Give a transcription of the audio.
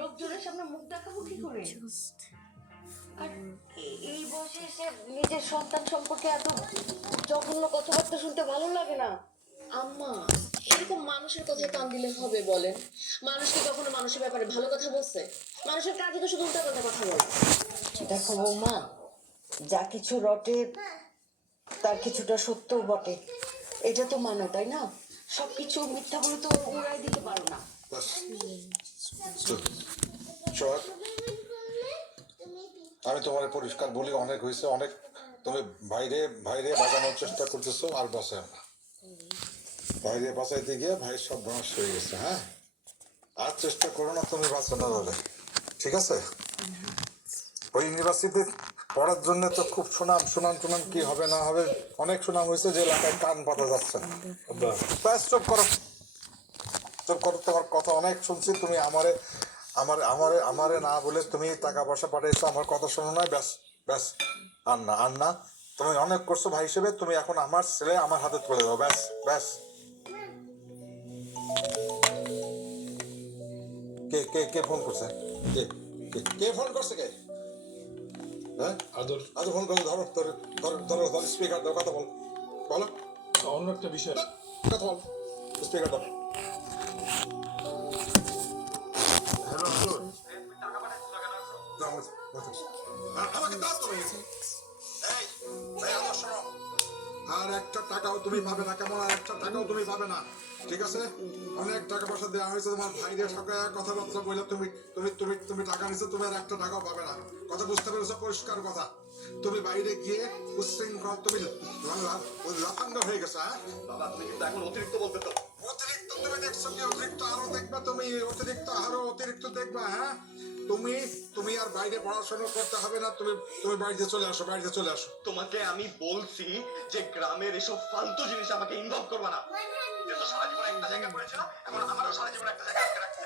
লোকজনের সামনে মুখ দেখাবো কি করে? আর এই বয়সে এসে নিজের সন্তান সম্পর্কে এত জঘন্য কথাবার্তা শুনতে ভালো লাগে না। আম্মা, এরকম মানুষের কথায় কান দিলে হবে বলেন? মানুষকে কখনো মানুষের ব্যাপারে ভালো কথা বলছে? মানুষের কাজে তো শুধু উল্টাপাল্টা কথা বলে। দেখো বৌমা, যা কিছু রটে তার কিছুটা সত্যও বটে, এটা তো মানো তাই না? সবকিছু মিথ্যা বলে তো উড়াই দিতে পারো না। আমি তোমার পরিষ্কার বলি, অনেক হয়েছে, অনেক। তুমি বাইরে বাইরে বাঁচানোর চেষ্টা করতেছো, আর বাঁচায় না। বাইরে বাঁচাইতে গিয়ে ভাই সব ধ্বংস হয়ে গেছে। হ্যাঁ, আর চেষ্টা করো না তুমি বাঁচানোর হবে, ঠিক আছে? ওই ইউনিভার্সিটিতে পড়ার জন্য তো খুব সুনাম সুনাম টুনাম কি হবে না হবে, অনেক সুনাম হয়েছে, যে এলাকায় কান পাতা যাচ্ছে না। ব্যাস চুপ করো, চুপ করো। তোমার কথা অনেক শুনছি, তুমি আমারে আমারে আমারে আমারে না বলে তুমি টাকা পয়সা পাঠিয়েছো, আমার কথা শোনো না। ব্যাস ব্যাস, আর না আর না। তুমি অনেক করছো ভাই হিসেবে, তুমি এখন আমার ছেলে আমার হাতে তুলে দাও। ব্যাস ব্যাস। কে কে কে ফোন করছে? কে কে কে ফোন করছে? কে? হ্যাঁ, আদর আদর ফোন করছে। ধরো ধরো ধরো ধরো ধরো, স্পিকার দাও, কথা বল, বলো, অন্য একটা বিষয়। কথা বল, স্পিকার দাও। হ্যালো আদর, আমাকে দাও তুমি। এই এই আদর শোনো, আর একটা টাকাও তুমি পাবে না, কেমন? আর একটা টাকাও তুমি পাবে না, ঠিক আছে? অনেক টাকা পয়সা দেওয়া হয়েছে তোমার ভাইদের সঙ্গে, কথাবার্তা বলে তুমি তুমি তুমি তুমি টাকা নিছো, তুমি আর একটা টাকাও পাবে না। কথা বুঝতে পেরেছো? পরিষ্কার কথা। তুমি বাইরে গিয়ে উচ্ছৃঙ্খল, তুমি লাফাঙ্গা হয়ে গেছো। হ্যাঁ বাবা, তুমি কিন্তু এখন অতিরিক্ত বলতে তো। অতিরিক্ত তুমি দেখছো কি? অতিরিক্ত আরো দেখবা তুমি, অতিরিক্ত আরো অতিরিক্ত দেখবা। হ্যাঁ, তুমি তুমি আর বাইরে পড়াশোনা করতে হবে না, তুমি তুমি বাড়িতে চলে আসো, বাড়িতে চলে আসো। তোমাকে আমি বলছি যে গ্রামের এসব ফালতু জিনিস আমাকে ইনভলভ করবা না। যে তো সারা জীবন একটা জায়গায় পড়েছিল, এখন আমারও সারা জীবন একটা জায়গায় আটকে রাখতে